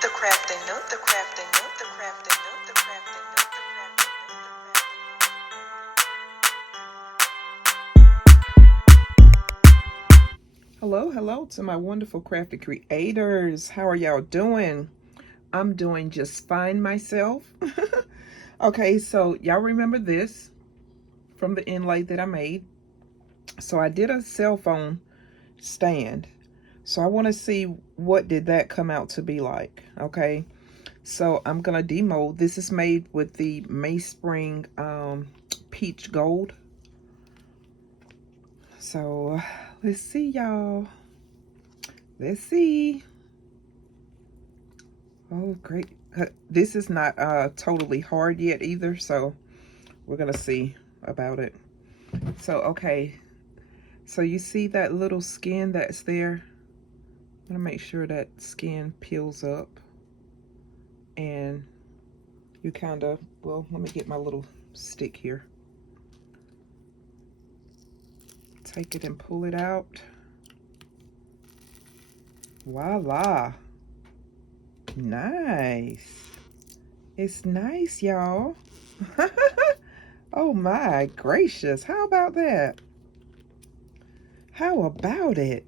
The Crafting Nook, the Crafting Nook, the Crafting Nook, the Crafting Nook, the Crafting Nook. Hello to my wonderful crafty creators. How are y'all doing? I'm doing just fine myself. Okay, so y'all remember this from the inlay that I made. So I did a cell phone stand. So I want to see what did that come out to be like. Okay, so I'm gonna demold. This is made with the Mayspring peach gold. So let's see, y'all. Let's see. Oh, great. This is not totally hard yet either, so we're gonna see about it. So okay, so you see that little skin that's there? I'm gonna make sure that skin peels up, and you kind of, well, let me get my little stick here. Take it and pull it out. Voila. Nice. It's nice, y'all. Oh my gracious, how about that? How about it?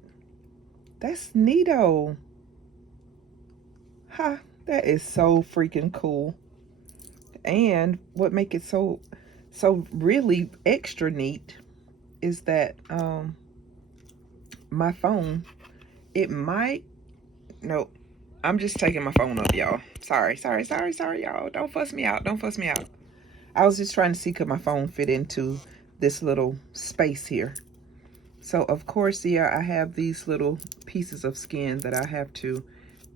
That's neato. Ha, that is so freaking cool. And what make it so really extra neat is that my phone, it might, no, I'm just taking my phone up, y'all. Sorry, y'all. Don't fuss me out. Don't fuss me out. I was just trying to see could my phone fit into this little space here. So of course, yeah, I have these little pieces of skin that I have to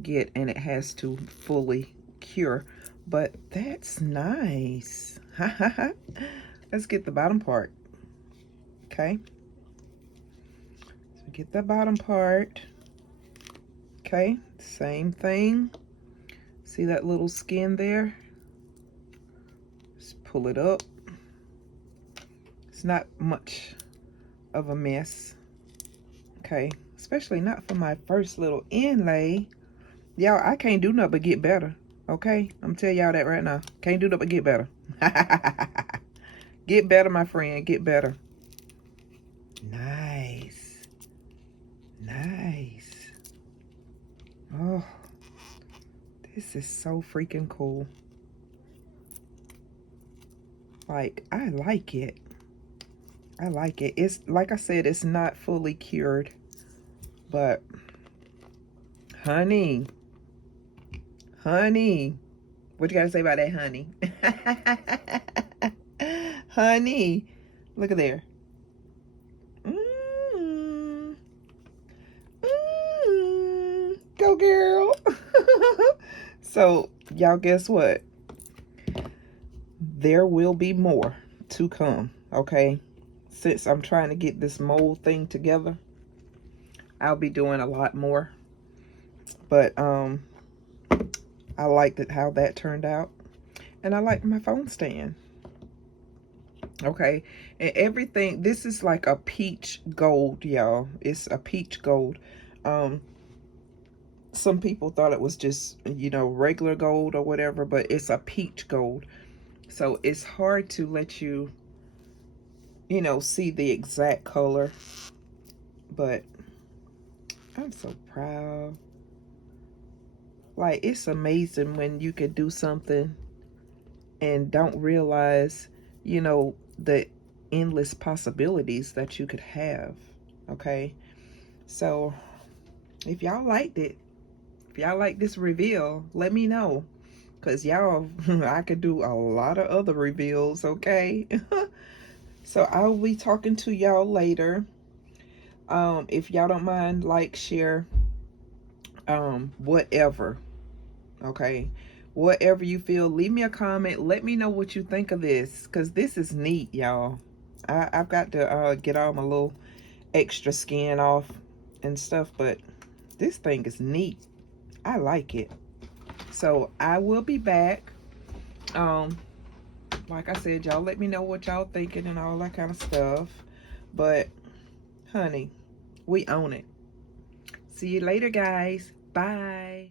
get, and it has to fully cure. But that's nice. Let's get the bottom part. Okay. So get the bottom part. Okay, same thing. See that little skin there? Just pull it up. It's not much of a mess. Okay, especially not for my first little inlay. Y'all, I can't do nothing but get better. Okay, I'm telling y'all that right now. Can't do nothing but get better. Get better, my friend. Get better. Nice. Nice. Oh, this is so freaking cool. Like, I like it. I like it. It's, like I said, it's not fully cured. But, honey. Honey. What you gotta say about that, honey? Honey. Look at there. Go, girl. So, y'all, guess what? There will be more to come, okay? Since I'm trying to get this mold thing together, I'll be doing a lot more. But I liked it how that turned out, and I like my phone stand. Okay, and everything, this is like a peach gold, y'all. It's a peach gold. Some people thought it was just, you know, regular gold or whatever, but it's a peach gold. So it's hard to let you, you know, see the exact color. But I'm so proud. Like, it's amazing when you can do something and don't realize, you know, the endless possibilities that you could have. Okay, so if y'all liked it, if y'all like this reveal, let me know, because y'all, I could do a lot of other reveals. Okay. So I'll be talking to y'all later. If y'all don't mind, like, share, whatever. Okay, whatever you feel, leave me a comment. Let me know what you think of this, because this is neat, y'all. I've got to get all my little extra skin off and stuff, but this thing is neat. I like it. So I will be back. Like I said, y'all let me know what y'all thinking and all that kind of stuff. But honey, we own it. See you later, guys. Bye.